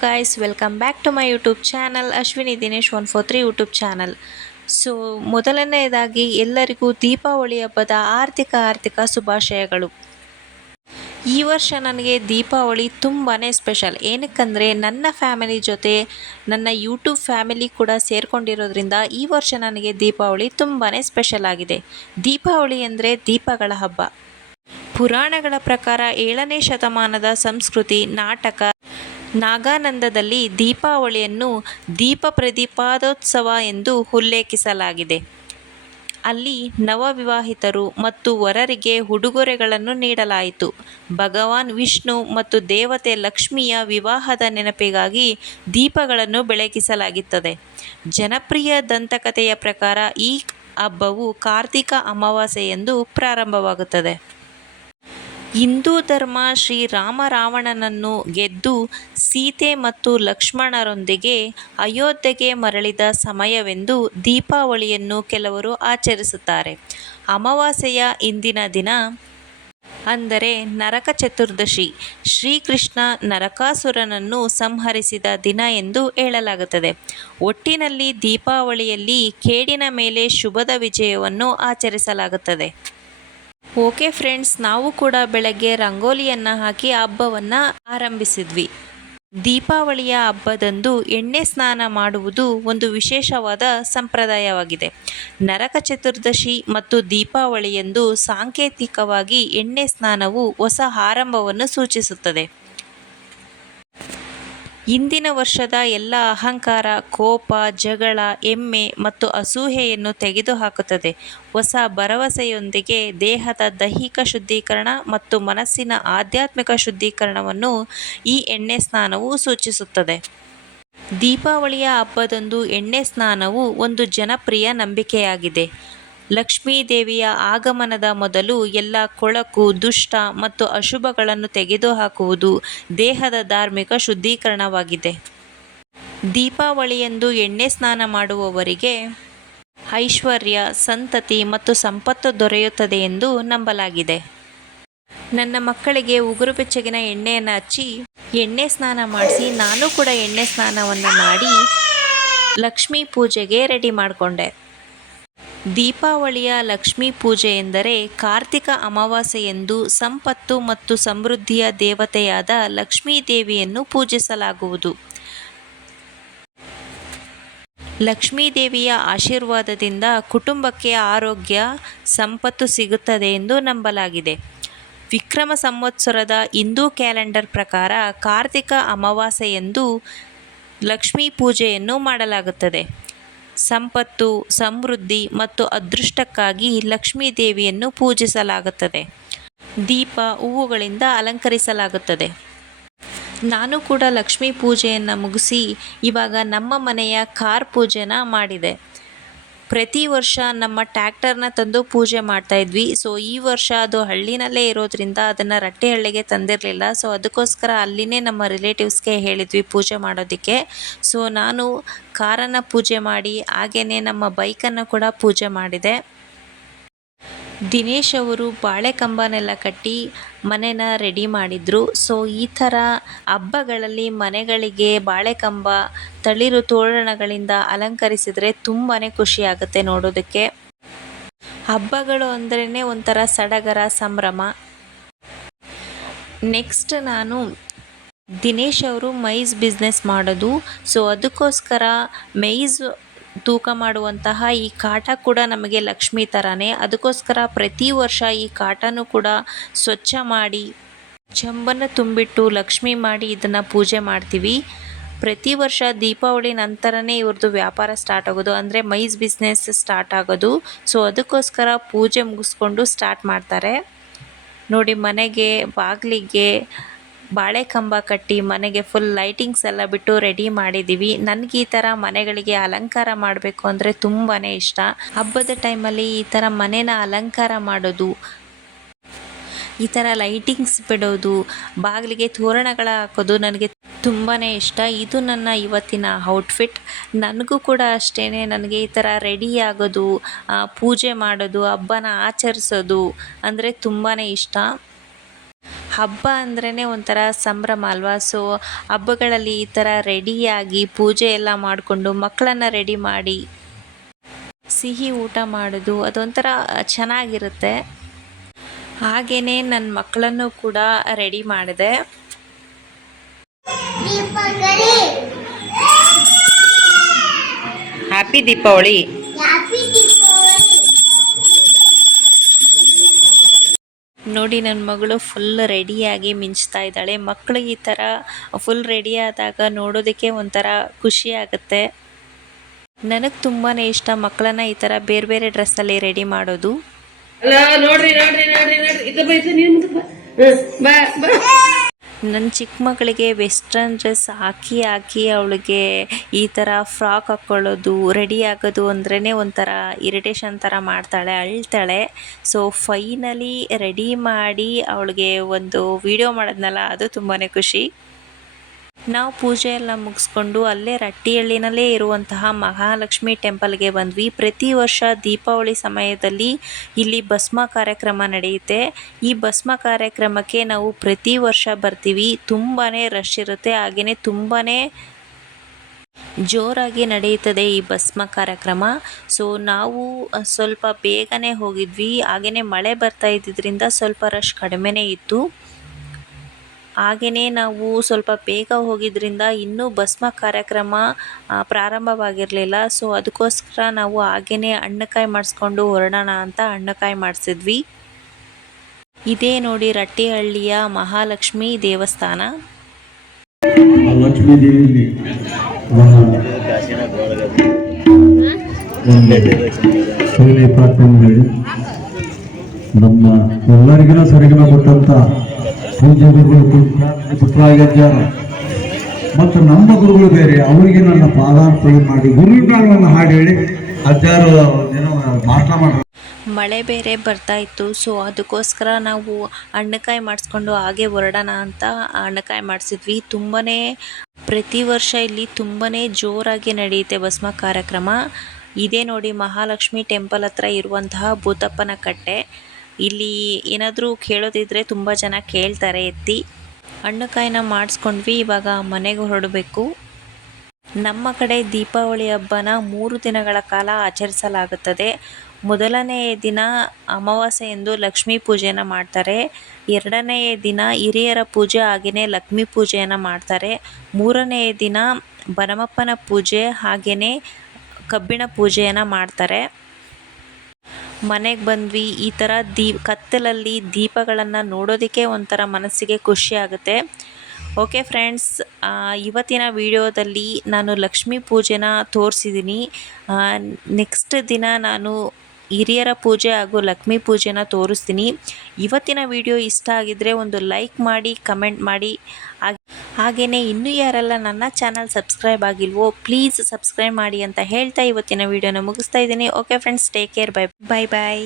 guys, welcome back to my YouTube channel Ashwini Dinesh 143 YouTube channel. So ಮೊದಲನೆಯದಾಗಿ ಎಲ್ಲರಿಗೂ ದೀಪಾವಳಿ ಹಬ್ಬದ ಆರ್ಥಿಕ ಶುಭಾಶಯಗಳು. ಈ ವರ್ಷ ನನಗೆ ದೀಪಾವಳಿ ತುಂಬಾ ಸ್ಪೆಷಲ್. ಏನಕ್ಕಂದರೆ ನನ್ನ ಫ್ಯಾಮಿಲಿ ಜೊತೆ ನನ್ನ ಯೂಟ್ಯೂಬ್ ಫ್ಯಾಮಿಲಿ ಕೂಡ ಸೇರಿಕೊಂಡಿರೋದ್ರಿಂದ ಈ ವರ್ಷ ನನಗೆ ದೀಪಾವಳಿ ತುಂಬಾ ಸ್ಪೆಷಲ್ ಆಗಿದೆ. ದೀಪಾವಳಿ ಅಂದರೆ ದೀಪಗಳ ಹಬ್ಬ. ಪುರಾಣಗಳ ಪ್ರಕಾರ 7ನೇ ಶತಮಾನದ ಸಂಸ್ಕೃತಿ ನಾಟಕ ನಾಗಾನಂದದಲ್ಲಿ ದೀಪಾವಳಿಯನ್ನು ದೀಪ ಪ್ರದೀಪಾದೋತ್ಸವ ಎಂದು ಉಲ್ಲೇಖಿಸಲಾಗಿದೆ. ಅಲ್ಲಿ ನವವಿವಾಹಿತರು ಮತ್ತು ವರರಿಗೆ ಉಡುಗೊರೆಗಳನ್ನು ನೀಡಲಾಯಿತು. ಭಗವಾನ್ ವಿಷ್ಣು ಮತ್ತು ದೇವತೆ ಲಕ್ಷ್ಮಿಯ ವಿವಾಹದ ನೆನಪಿಗಾಗಿ ದೀಪಗಳನ್ನು ಬೆಳಗಿಸಲಾಗುತ್ತದೆ. ಜನಪ್ರಿಯ ದಂತಕಥೆಯ ಪ್ರಕಾರ ಈ ಹಬ್ಬವು ಕಾರ್ತಿಕ ಅಮಾವಾಸ್ಯೆಯಂದು ಪ್ರಾರಂಭವಾಗುತ್ತದೆ. ಹಿಂದೂ ಧರ್ಮ ಶ್ರೀರಾಮ ರಾವಣನನ್ನು ಗೆದ್ದು ಸೀತೆ ಮತ್ತು ಲಕ್ಷ್ಮಣರೊಂದಿಗೆ ಅಯೋಧ್ಯೆಗೆ ಮರಳಿದ ಸಮಯವೆಂದು ದೀಪಾವಳಿಯನ್ನು ಕೆಲವರು ಆಚರಿಸುತ್ತಾರೆ. ಅಮಾವಾಸ್ಯೆಯ ಇಂದಿನ ದಿನ ಅಂದರೆ ನರಕ ಚತುರ್ದಶಿ, ಶ್ರೀಕೃಷ್ಣ ನರಕಾಸುರನನ್ನು ಸಂಹರಿಸಿದ ದಿನ ಎಂದು ಹೇಳಲಾಗುತ್ತದೆ. ಒಟ್ಟಿನಲ್ಲಿ ದೀಪಾವಳಿಯಲ್ಲಿ ಕೇಡಿನ ಮೇಲೆ ಶುಭದ ವಿಜಯವನ್ನು ಆಚರಿಸಲಾಗುತ್ತದೆ. ಓಕೆ ಫ್ರೆಂಡ್ಸ್, ನಾವು ಕೂಡ ಬೆಳಗ್ಗೆ ರಂಗೋಲಿಯನ್ನು ಹಾಕಿ ಹಬ್ಬವನ್ನು ಆರಂಭಿಸಿದ್ವಿ. ದೀಪಾವಳಿಯ ಹಬ್ಬದಂದು ಎಣ್ಣೆ ಸ್ನಾನ ಮಾಡುವುದು ಒಂದು ವಿಶೇಷವಾದ ಸಂಪ್ರದಾಯವಾಗಿದೆ. ನರಕ ಚತುರ್ದಶಿ ಮತ್ತು ದೀಪಾವಳಿಯಂದು ಸಾಂಕೇತಿಕವಾಗಿ ಎಣ್ಣೆ ಸ್ನಾನವು ಹೊಸ ಆರಂಭವನ್ನು ಸೂಚಿಸುತ್ತದೆ. ಇಂದಿನ ವರ್ಷದ ಎಲ್ಲ ಅಹಂಕಾರ, ಕೋಪ, ಜಗಳ, ಹೆಮ್ಮೆ ಮತ್ತು ಅಸೂಯೆಯನ್ನು ತೆಗೆದುಹಾಕುತ್ತದೆ. ಹೊಸ ಭರವಸೆಯೊಂದಿಗೆ ದೇಹದ ದೈಹಿಕ ಶುದ್ಧೀಕರಣ ಮತ್ತು ಮನಸ್ಸಿನ ಆಧ್ಯಾತ್ಮಿಕ ಶುದ್ಧೀಕರಣವನ್ನು ಈ ಎಣ್ಣೆ ಸ್ನಾನವು ಸೂಚಿಸುತ್ತದೆ. ದೀಪಾವಳಿಯ ಹಬ್ಬದಂದು ಎಣ್ಣೆ ಸ್ನಾನವು ಒಂದು ಜನಪ್ರಿಯ ನಂಬಿಕೆಯಾಗಿದೆ. ಲಕ್ಷ್ಮೀದೇವಿಯ ಆಗಮನದ ಮೊದಲು ಎಲ್ಲ ಕೊಳಕು, ದುಷ್ಟ ಮತ್ತು ಅಶುಭಗಳನ್ನು ತೆಗೆದುಹಾಕುವುದು ದೇಹದ ಧಾರ್ಮಿಕ ಶುದ್ಧೀಕರಣವಾಗಿದೆ. ದೀಪಾವಳಿಯಂದು ಎಣ್ಣೆ ಸ್ನಾನ ಮಾಡುವವರಿಗೆ ಐಶ್ವರ್ಯ, ಸಂತತಿ ಮತ್ತು ಸಂಪತ್ತು ದೊರೆಯುತ್ತದೆ ಎಂದು ನಂಬಲಾಗಿದೆ. ನನ್ನ ಮಕ್ಕಳಿಗೆ ಉಗುರು ಬೆಚ್ಚಗಿನ ಎಣ್ಣೆಯನ್ನು ಹಚ್ಚಿ ಎಣ್ಣೆ ಸ್ನಾನ ಮಾಡಿಸಿ ನಾನು ಕೂಡ ಎಣ್ಣೆ ಸ್ನಾನವನ್ನು ಮಾಡಿ ಲಕ್ಷ್ಮೀ ಪೂಜೆಗೆ ರೆಡಿ ಮಾಡಿಕೊಂಡೆ. ದೀಪಾವಳಿಯ ಲಕ್ಷ್ಮೀ ಪೂಜೆ ಎಂದರೆ ಕಾರ್ತಿಕ ಅಮಾವಾಸ್ಯೆಯಂದು ಸಂಪತ್ತು ಮತ್ತು ಸಮೃದ್ಧಿಯ ದೇವತೆಯಾದ ಲಕ್ಷ್ಮೀ ದೇವಿಯನ್ನು ಪೂಜಿಸಲಾಗುವುದು. ಲಕ್ಷ್ಮೀ ದೇವಿಯ ಆಶೀರ್ವಾದದಿಂದ ಕುಟುಂಬಕ್ಕೆ ಆರೋಗ್ಯ, ಸಂಪತ್ತು ಸಿಗುತ್ತದೆ ಎಂದು ನಂಬಲಾಗಿದೆ. ವಿಕ್ರಮ ಸಂವತ್ಸರದ ಹಿಂದೂ ಕ್ಯಾಲೆಂಡರ್ ಪ್ರಕಾರ ಕಾರ್ತಿಕ ಅಮಾವಾಸ್ಯೆಯಂದು ಲಕ್ಷ್ಮೀ ಪೂಜೆಯನ್ನು ಮಾಡಲಾಗುತ್ತದೆ. ಸಂಪತ್ತು, ಸಮೃದ್ಧಿ ಮತ್ತು ಅದೃಷ್ಟಕ್ಕಾಗಿ ಲಕ್ಷ್ಮೀ ದೇವಿಯನ್ನು ಪೂಜಿಸಲಾಗುತ್ತದೆ. ದೀಪ, ಹೂವುಗಳಿಂದ ಅಲಂಕರಿಸಲಾಗುತ್ತದೆ. ನಾನು ಕೂಡ ಲಕ್ಷ್ಮೀ ಪೂಜೆಯನ್ನು ಮುಗಿಸಿ ಇವಾಗ ನಮ್ಮ ಮನೆಯ ಕಾರ್ ಪೂಜೆನ ಮಾಡಿದೆ. ಪ್ರತಿ ವರ್ಷ ನಮ್ಮ ಟ್ಯಾಕ್ಟರ್ನ ತಂದು ಪೂಜೆ ಮಾಡ್ತಾಯಿದ್ವಿ. ಸೊ ಈ ವರ್ಷ ಅದು ಹಳ್ಳಿನಲ್ಲೇ ಇರೋದ್ರಿಂದ ಅದನ್ನು ರಟ್ಟೆಹಳ್ಳಿಗೆ ತಂದಿರಲಿಲ್ಲ. ಸೊ ಅದಕ್ಕೋಸ್ಕರ ಅಲ್ಲಿನೇ ನಮ್ಮ ರಿಲೇಟಿವ್ಸ್ಗೆ ಹೇಳಿದ್ವಿ ಪೂಜೆ ಮಾಡೋದಕ್ಕೆ. ಸೊ ನಾನು ಕಾರನ್ನು ಪೂಜೆ ಮಾಡಿ ಹಾಗೆಯೇ ನಮ್ಮ ಬೈಕನ್ನು ಕೂಡ ಪೂಜೆ ಮಾಡಿದೆ. ದಿನೇಶ್ ಅವರು ಬಾಳೆ ಕಂಬನೆಲ್ಲ ಕಟ್ಟಿ ಮನೆನ ರೆಡಿ ಮಾಡಿದರು. ಸೊ ಈ ಥರ ಹಬ್ಬಗಳಲ್ಲಿ ಮನೆಗಳಿಗೆ ಬಾಳೆಕಂಬ, ತಳಿರು ತೋರಣಗಳಿಂದ ಅಲಂಕರಿಸಿದರೆ ತುಂಬಾ ಖುಷಿಯಾಗುತ್ತೆ ನೋಡೋದಕ್ಕೆ. ಹಬ್ಬಗಳು ಅಂದ್ರೇ ಒಂಥರ ಸಡಗರ, ಸಂಭ್ರಮ. ನೆಕ್ಸ್ಟ್ ನಾನು ದಿನೇಶ್ ಅವರು ಮೈಸ್ ಬಿಸ್ನೆಸ್ ಮಾಡೋದು. ಸೊ ಅದಕ್ಕೋಸ್ಕರ ಮೈಸ್ ತೂಕ ಮಾಡುವಂತಹ ಈ ಕಾಟ ಕೂಡ ನಮಗೆ ಲಕ್ಷ್ಮಿ ಥರನೇ. ಅದಕ್ಕೋಸ್ಕರ ಪ್ರತಿ ವರ್ಷ ಈ ಕಾಟನೂ ಕೂಡ ಸ್ವಚ್ಛ ಮಾಡಿ ಚೆಂಬನ್ನು ತುಂಬಿಟ್ಟು ಲಕ್ಷ್ಮಿ ಮಾಡಿ ಇದನ್ನು ಪೂಜೆ ಮಾಡ್ತೀವಿ. ಪ್ರತಿ ವರ್ಷ ದೀಪಾವಳಿ ನಂತರನೇ ಇವ್ರದ್ದು ವ್ಯಾಪಾರ ಸ್ಟಾರ್ಟ್ ಆಗೋದು, ಅಂದರೆ ಮೈಸ್ ಬಿಸ್ನೆಸ್ ಸ್ಟಾರ್ಟ್ ಆಗೋದು. ಸೊ ಅದಕ್ಕೋಸ್ಕರ ಪೂಜೆ ಮುಗಿಸ್ಕೊಂಡು ಸ್ಟಾರ್ಟ್ ಮಾಡ್ತಾರೆ ನೋಡಿ. ಮನೆಗೆ ಬಾಗಿಲಿಗೆ ಬಾಳೆ ಕಂಬ ಕಟ್ಟಿ ಮನೆಗೆ ಫುಲ್ ಲೈಟಿಂಗ್ಸ್ ಎಲ್ಲ ಬಿಟ್ಟು ರೆಡಿ ಮಾಡಿದ್ದೀವಿ. ನನಗೆ ಈ ಥರ ಮನೆಗಳಿಗೆ ಅಲಂಕಾರ ಮಾಡಬೇಕು ಅಂದರೆ ತುಂಬಾ ಇಷ್ಟ. ಹಬ್ಬದ ಟೈಮಲ್ಲಿ ಈ ಥರ ಮನೇನ ಅಲಂಕಾರ ಮಾಡೋದು, ಈ ಥರ ಲೈಟಿಂಗ್ಸ್ ಬಿಡೋದು, ಬಾಗಿಲಿಗೆ ತೋರಣಗಳ ಹಾಕೋದು ನನಗೆ ತುಂಬಾ ಇಷ್ಟ. ಇದು ನನ್ನ ಇವತ್ತಿನ ಔಟ್ಫಿಟ್. ನನಗೂ ಕೂಡ ಅಷ್ಟೇ, ನನಗೆ ಈ ಥರ ರೆಡಿ ಆಗೋದು, ಪೂಜೆ ಮಾಡೋದು, ಹಬ್ಬನ ಆಚರಿಸೋದು ಅಂದರೆ ತುಂಬಾ ಇಷ್ಟ. ಹಬ್ಬ ಅಂದ್ರೇ ಒಂಥರ ಸಂಭ್ರಮ ಅಲ್ವಾ. ಸೊ ಹಬ್ಬಗಳಲ್ಲಿ ಈ ಥರ ರೆಡಿಯಾಗಿ ಪೂಜೆ ಎಲ್ಲ ಮಾಡಿಕೊಂಡು ಮಕ್ಕಳನ್ನು ರೆಡಿ ಮಾಡಿ ಸಿಹಿ ಊಟ ಮಾಡೋದು ಅದೊಂಥರ ಚೆನ್ನಾಗಿರುತ್ತೆ. ಹಾಗೆಯೇ ನನ್ನ ಮಕ್ಕಳನ್ನು ಕೂಡ ರೆಡಿ ಮಾಡಿದೆ. ಹ್ಯಾಪಿ ದೀಪಾವಳಿ. ನೋಡಿ ನನ್ನ ಮಗಳು ಫುಲ್ ರೆಡಿಯಾಗಿ ಮಿಂಚ್ತಾ ಇದ್ದಾಳೆ. ಮಕ್ಕಳಿಗೆ ಈ ಥರ ಫುಲ್ ರೆಡಿ ಆದಾಗ ನೋಡೋದಕ್ಕೆ ಒಂಥರ ಖುಷಿ ಆಗುತ್ತೆ. ನನಗೆ ತುಂಬಾ ಇಷ್ಟ ಮಕ್ಕಳನ್ನ ಈ ಥರ ಬೇರೆ ಬೇರೆ ಡ್ರೆಸ್ಸಲ್ಲಿ ರೆಡಿ ಮಾಡೋದು. ನನ್ನ ಚಿಕ್ಕ ಮಗಳಿಗೆ ವೆಸ್ಟರ್ನ್ ಡ್ರೆಸ್ ಹಾಕಿ ಅವಳಿಗೆ ಈ ಥರ ಫ್ರಾಕ್ ಹಾಕ್ಕೊಳ್ಳೋದು ರೆಡಿ ಆಗೋದು ಅಂದ್ರೇ ಒಂಥರ ಇರಿಟೇಷನ್ ಥರ ಮಾಡ್ತಾಳೆ, ಅಳ್ತಾಳೆ. ಸೊ ಫೈನಲಿ ರೆಡಿ ಮಾಡಿ ಅವಳಿಗೆ ಒಂದು ವಿಡಿಯೋ ಮಾಡಿದ್ನಲ್ಲ, ಅದು ತುಂಬಾ ಖುಷಿ. ನಾವು ಪೂಜೆ ಎಲ್ಲ ಮುಗಿಸ್ಕೊಂಡು ಅಲ್ಲೇ ರಟ್ಟಿಹಳ್ಳಿನಲ್ಲೇ ಇರುವಂತಹ ಮಹಾಲಕ್ಷ್ಮಿ ಟೆಂಪಲ್ಗೆ ಬಂದ್ವಿ. ಪ್ರತಿ ವರ್ಷ ದೀಪಾವಳಿ ಸಮಯದಲ್ಲಿ ಇಲ್ಲಿ ಭಸ್ಮ ಕಾರ್ಯಕ್ರಮ ನಡೆಯುತ್ತೆ. ಈ ಭಸ್ಮ ಕಾರ್ಯಕ್ರಮಕ್ಕೆ ನಾವು ಪ್ರತಿ ವರ್ಷ ಬರ್ತೀವಿ. ತುಂಬಾ ರಶ್ ಇರುತ್ತೆ, ಹಾಗೆಯೇ ತುಂಬಾ ಜೋರಾಗಿ ನಡೆಯುತ್ತದೆ ಈ ಭಸ್ಮ ಕಾರ್ಯಕ್ರಮ. ಸೊ ನಾವು ಸ್ವಲ್ಪ ಬೇಗನೆ ಹೋಗಿದ್ವಿ, ಹಾಗೆಯೇ ಮಳೆ ಬರ್ತಾ ಇದ್ದಿದ್ದರಿಂದ ಸ್ವಲ್ಪ ರಶ್ ಕಡಿಮೆನೇ ಇತ್ತು. ಹಾಗೆಯೇ ನಾವು ಸ್ವಲ್ಪ ಬೇಗ ಹೋಗಿದ್ದರಿಂದ ಇನ್ನೂ ಭಸ್ಮ ಕಾರ್ಯಕ್ರಮ ಪ್ರಾರಂಭವಾಗಿರಲಿಲ್ಲ. ಸೊ ಅದಕ್ಕೋಸ್ಕರ ನಾವು ಹಾಗೆಯೇ ಹಣ್ಣುಕಾಯಿ ಮಾಡಿಸ್ಕೊಂಡು ಹೊರಡೋಣ ಅಂತ ಹಣ್ಣುಕಾಯಿ ಮಾಡಿಸಿದ್ವಿ. ಇದೇ ನೋಡಿ ರಟ್ಟಿಹಳ್ಳಿಯ ಮಹಾಲಕ್ಷ್ಮಿ ದೇವಸ್ಥಾನ. ಲಕ್ಷ್ಮೀ ದೇವಿ ನಮ್ಮ ಎಲ್ಲರಿಗಿನ ಸರಿಗಿನ ಕೊಟ್ಟಂತ ಪೂಜ್ಯ ಗುರುಗಳು ಪುಟ್ಟರಾಜಾಚಾರ ಮತ್ತು ನಮ್ಮ ಗುರುಗಳು ಬೇರೆ, ಅವರಿಗೆ ನನ್ನ ಪಾದಾರ್ಪಣೆ ಮಾಡಿ ಗುರುಗಳನ್ನು ಹಾಡು ಹೇಳಿ ಅಜ್ಜಾರ ಭಾಷಣ ಮಾಡ್ತಾರೆ. ಮಳೆ ಬೇರೆ ಬರ್ತಾ ಇತ್ತು. ಸೊ ಅದಕ್ಕೋಸ್ಕರ ನಾವು ಹಣ್ಣುಕಾಯಿ ಮಾಡಿಸ್ಕೊಂಡು ಹಾಗೆ ಹೊರಡೋಣ ಅಂತ ಹಣ್ಣುಕಾಯಿ ಮಾಡಿಸಿದ್ವಿ. ಪ್ರತಿ ವರ್ಷ ಇಲ್ಲಿ ತುಂಬಾ ಜೋರಾಗಿ ನಡೆಯುತ್ತೆ ಭಸ್ಮ ಕಾರ್ಯಕ್ರಮ. ಇದೇ ನೋಡಿ ಮಹಾಲಕ್ಷ್ಮಿ ಟೆಂಪಲ್ ಹತ್ರ ಇರುವಂತಹ ಭೂತಪ್ಪನ ಕಟ್ಟೆ. ಇಲ್ಲಿ ಏನಾದರೂ ಕೇಳೋದಿದ್ರೆ ತುಂಬ ಜನ ಕೇಳ್ತಾರೆ ಎತ್ತಿ. ಹಣ್ಣುಕಾಯಿನ ಮಾಡಿಸ್ಕೊಂಡ್ವಿ, ಇವಾಗ ಮನೆಗೆ ಹೊರಡಬೇಕು. ನಮ್ಮ ಕಡೆ ದೀಪಾವಳಿ ಹಬ್ಬನ 3 ದಿನಗಳ ಕಾಲ ಆಚರಿಸಲಾಗುತ್ತದೆ. ಮೊದಲನೆಯ ದಿನ ಅಮಾವಾಸ್ಯೆ ಎಂದು ಲಕ್ಷ್ಮೀ ಪೂಜೆಯನ್ನು ಮಾಡ್ತಾರೆ. ಎರಡನೆಯ ದಿನ ಹಿರಿಯರ ಪೂಜೆ ಹಾಗೆಯೇ ಲಕ್ಷ್ಮೀ ಪೂಜೆಯನ್ನು ಮಾಡ್ತಾರೆ. ಮೂರನೆಯ ದಿನ ಬನಮಪ್ಪನ ಪೂಜೆ ಹಾಗೆಯೇ ಕಬ್ಬಿಣ ಪೂಜೆಯನ್ನು ಮಾಡ್ತಾರೆ. ಮನೆಗೆ ಬಂದ್ವಿ. ಈ ಥರ ಕತ್ತಲಲ್ಲಿ ದೀಪಗಳನ್ನು ನೋಡೋದಕ್ಕೆ ಒಂಥರ ಮನಸ್ಸಿಗೆ ಖುಷಿ ಆಗುತ್ತೆ. ಓಕೆ ಫ್ರೆಂಡ್ಸ್, ಇವತ್ತಿನ ವಿಡಿಯೋದಲ್ಲಿ ನಾನು ಲಕ್ಷ್ಮೀ ಪೂಜೆನ ತೋರಿಸಿದ್ದೀನಿ. ನೆಕ್ಸ್ಟ್ ದಿನ ನಾನು ಹಿರಿಯರ ಪೂಜೆ ಹಾಗೂ ಲಕ್ಷ್ಮೀ ಪೂಜೆನ ತೋರಿಸ್ತೀನಿ. ಇವತ್ತಿನ ವಿಡಿಯೋ ಇಷ್ಟ ಆಗಿದ್ದರೆ ಒಂದು ಲೈಕ್ ಮಾಡಿ, ಕಮೆಂಟ್ ಮಾಡಿ. ಹಾಗೆಯೇ ಇನ್ನೂ ಯಾರೆಲ್ಲ ನನ್ನ ಚಾನಲ್ ಸಬ್ಸ್ಕ್ರೈಬ್ ಆಗಿಲ್ವೋ ಪ್ಲೀಸ್ ಸಬ್ಸ್ಕ್ರೈಬ್ ಮಾಡಿ ಅಂತ ಹೇಳ್ತಾ ಇವತ್ತಿನ ವಿಡಿಯೋನ ಮುಗಿಸ್ತಾ ಇದ್ದೀನಿ. Okay friends, take care. Bye ಬಾಯ್.